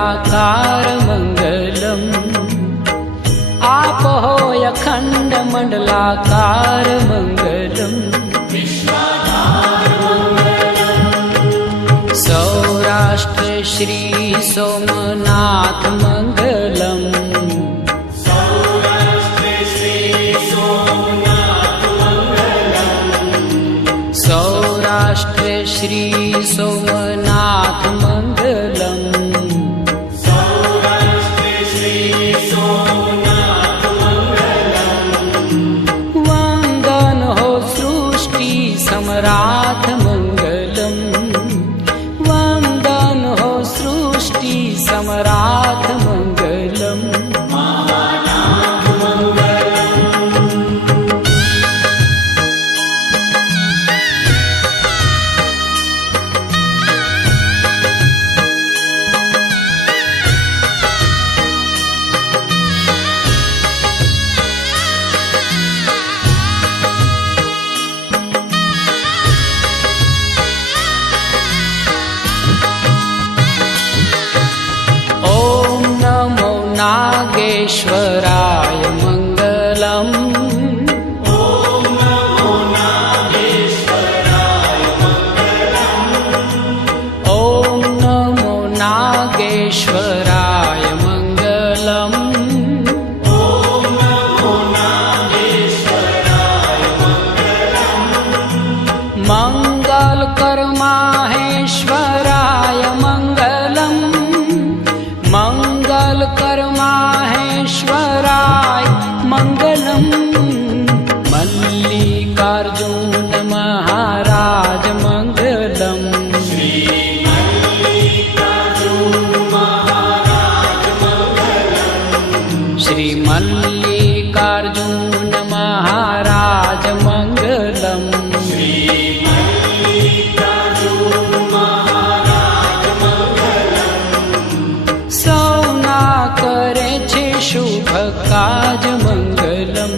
मंडलाकार मंगलम। आप हो अखंड मंडलाकार मंगलम। सौराष्ट्र श्री सोमनाथ मंगलम। सौराष्ट्र श्री सोमनाथ मंगलम। वंदन हो सृष्टि सम्राट मंगलम। वंदन हो सृष्टि सम्राट मंगलम। नागेश्वराय मंगलम। ओम नमो नागेश्वराय मंगलम। ओम नमो नागेश्वराय मंगलम। ओम नमो नागेश्वराय मंगलम। मंगल कर माहेश्वराय मंगलम। मंगल कर माहेश्वराय मंगलम। मल्लिकार्जुन महाराज मंगलम। श्री मल्लिकार्जुन महाराज मंगलम। श्री मल्लिकार्जुन महाराज मंगलम। श्री मल्लिकार्जुन महाराज मंगलम। सौना करे छे शुभ काज मंगलम।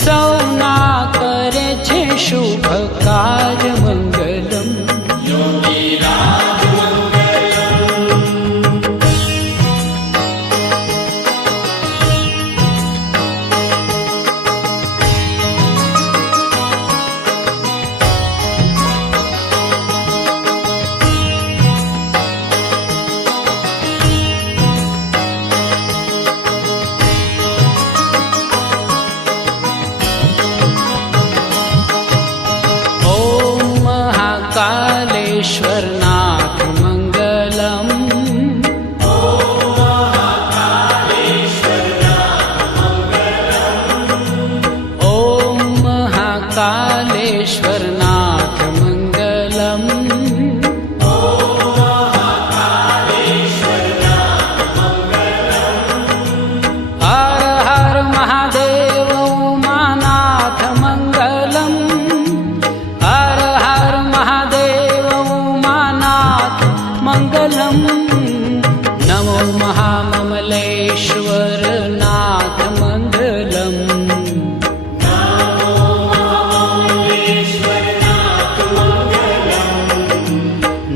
सौना करे छे शुभ काज मंगलम। योगीराज मंगलम। कालेश्वरनाथ मंगलम। ओम महाकालेश्वरनाथ मंगलम। ओम महाकालेश्वरनाथ मंगलम। ओम महाकालेश्वरनाथ मंगलम। हर हर महादेव उमानाथ मंगलम। हर हर महादेव मंगलम। नमो महाममलेश्वर नाथ मंगलम। नमो महाममलेश्वर नाथ मंगलम।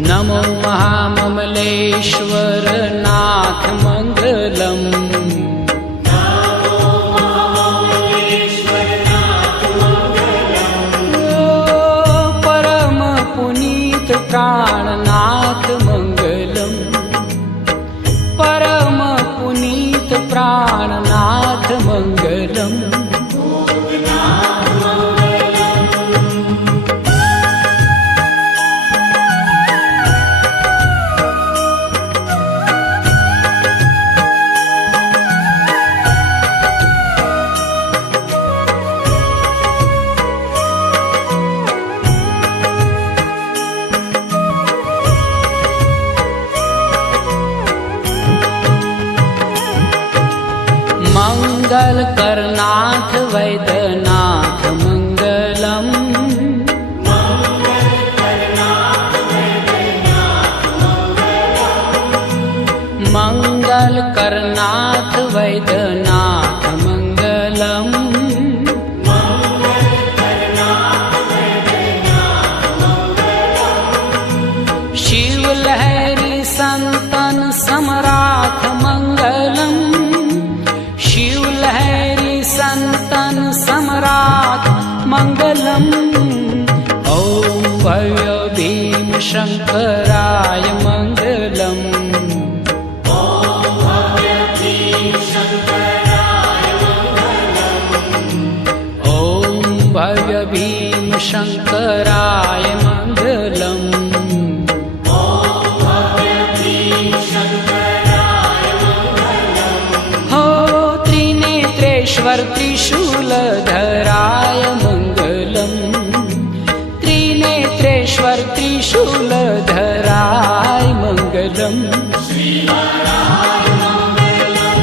नमो महाममलेश्वर नाथ मंगलम। नमो महाममलेश्वर नाथ मंगलम। परम पुनीत प्राणनाथ मंगलम। परम पुनीत प्राणनाथ मंगलम। मंगल करनाथ वैद्यनाथ मंगलम। मंगल करनाथ वैद्यनाथ मंगलम। मंगल करनाथ वैद्यनाथ मंगलम। मंगल करनाथ वैद्यनाथ मंगलम। शिव लहरी संतन समराथ मंगलम, शिवलहरी संतन सम्राट मंगलम। ओम भव्य भीम शंकराय मंगलम, ओम भव्य भीम शंकराय मंगलम, ओम भव्य भीम शंकराय मंगलम। ओम भव्य भीम शंकराय मंगलम, हो त्रिनेत्रेश्वर त्रिशूलधराय मंगलम, त्रिनेत्रेश्वर त्रिशूलधराय मंगलम। श्रीहराय मंगलम,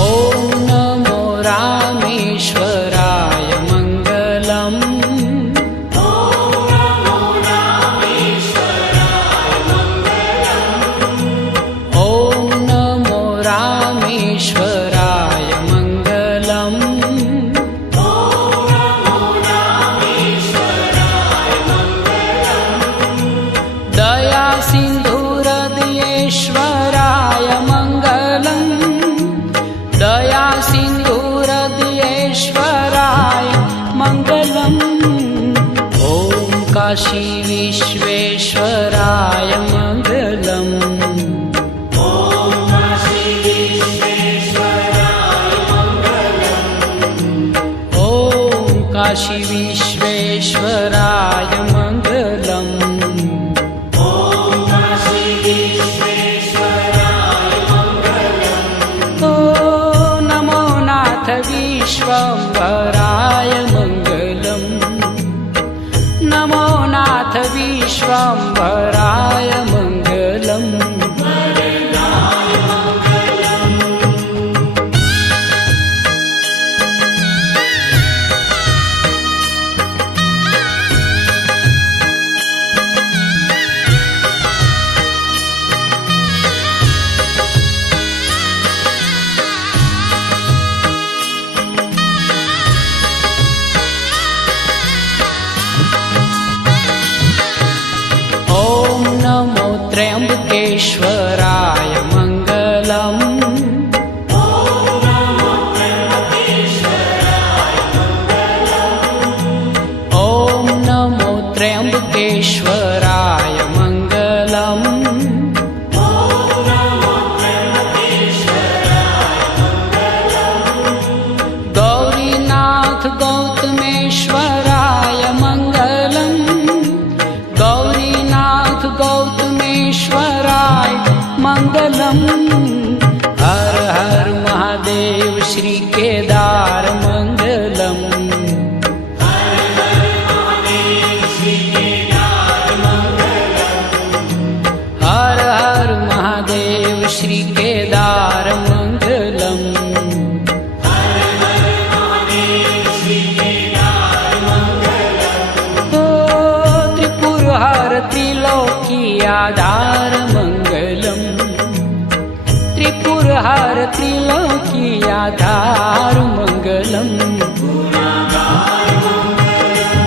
ओम नमो रामेश्वराय मंगलम, ओम नमो रामेश्वराय मंगलम, ओम नमो रामेश्वराय मंगलम। ओम नमो रामेश्वराय मंगलम, दया सिंधुहृदयेश्वराय मंगलम, दया सिंधुहृदयेश्वराय मंगलम। ओम काशी विश्वेश्वराय मंगलम, ओम काशी विश्वेश्वराय मंगलम, ओम काशी विश्वेश्वराय मंगलम। ओम काशी विश्वेश्वराय मंगलम, ओ नमो नाथ विश्वम्भराय मंगलम, नमो नाथ विश्वम्भराय मंगलम। वरदाय मंगलम, ओम नमो त्र्यंबकेश्वराय मंगलम, ओम नमो त्र्यंबकेश्वराय मंगलम, ओम नमो त्र्यंबकेश्वराय मंगलम। ओम नमो त्र्यंबकेश्वराय मंगलम, गौरीनाथ गौतमेश्वराय मंगलम, गौरीनाथ गौतमेश्वराय मंगलम। हर हर महादेव श्री केदार मंगलम, हर हर महादेव श्री केदार मंगलम, हर हर महादेव श्री केदार मंगलम। हर हर महादेव श्री केदार मंगलम, ओ त्रिपुरहर त्रिलोकी आधार मंगलम, त्रिपुरहर त्रिलोकी आधार मंगलम। गुणागार मंगलम,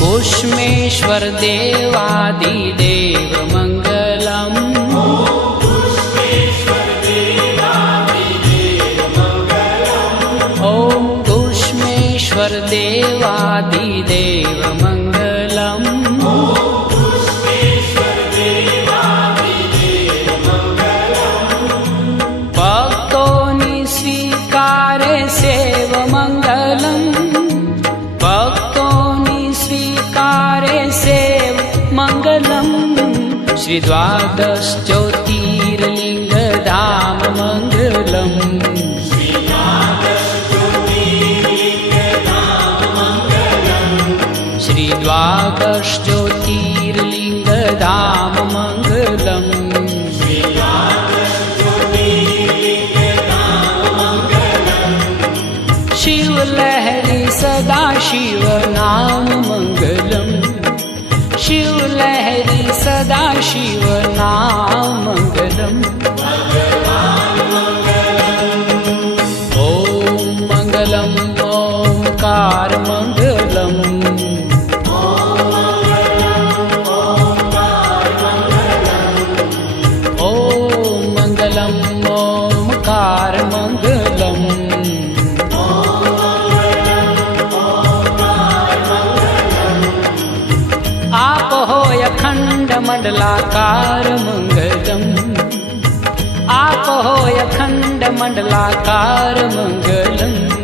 कुष्मेश्वर देवादिदेव मंगलम, पुष्पेश्वर देवादिदेव मंगलम, ओम कुष्मेश्वर देवादिदेव मंगलम। पुष्पेश्वर देवादिदेव मंगलम, भक्तोनि स्वीकारे सेव मंगलम, भक्तोनि स्वीकारे सेव मंगलम। श्री द्वादश ज्योतिर्लिंग धाम मंगलम श्री द्वादश ज्योतिर्लिंग धाम मंगलम शिव लहरी सदा शिव नाम मंगलम शिव लहरी सदा शिव नाम मंगलम ओम मंगलम ओमकार मंगलम ओम मंगलम ओमकार मंगलम आप हो अखंड मंडलाकार मंगलम आप हो अखंड मंडलाकार मंगलम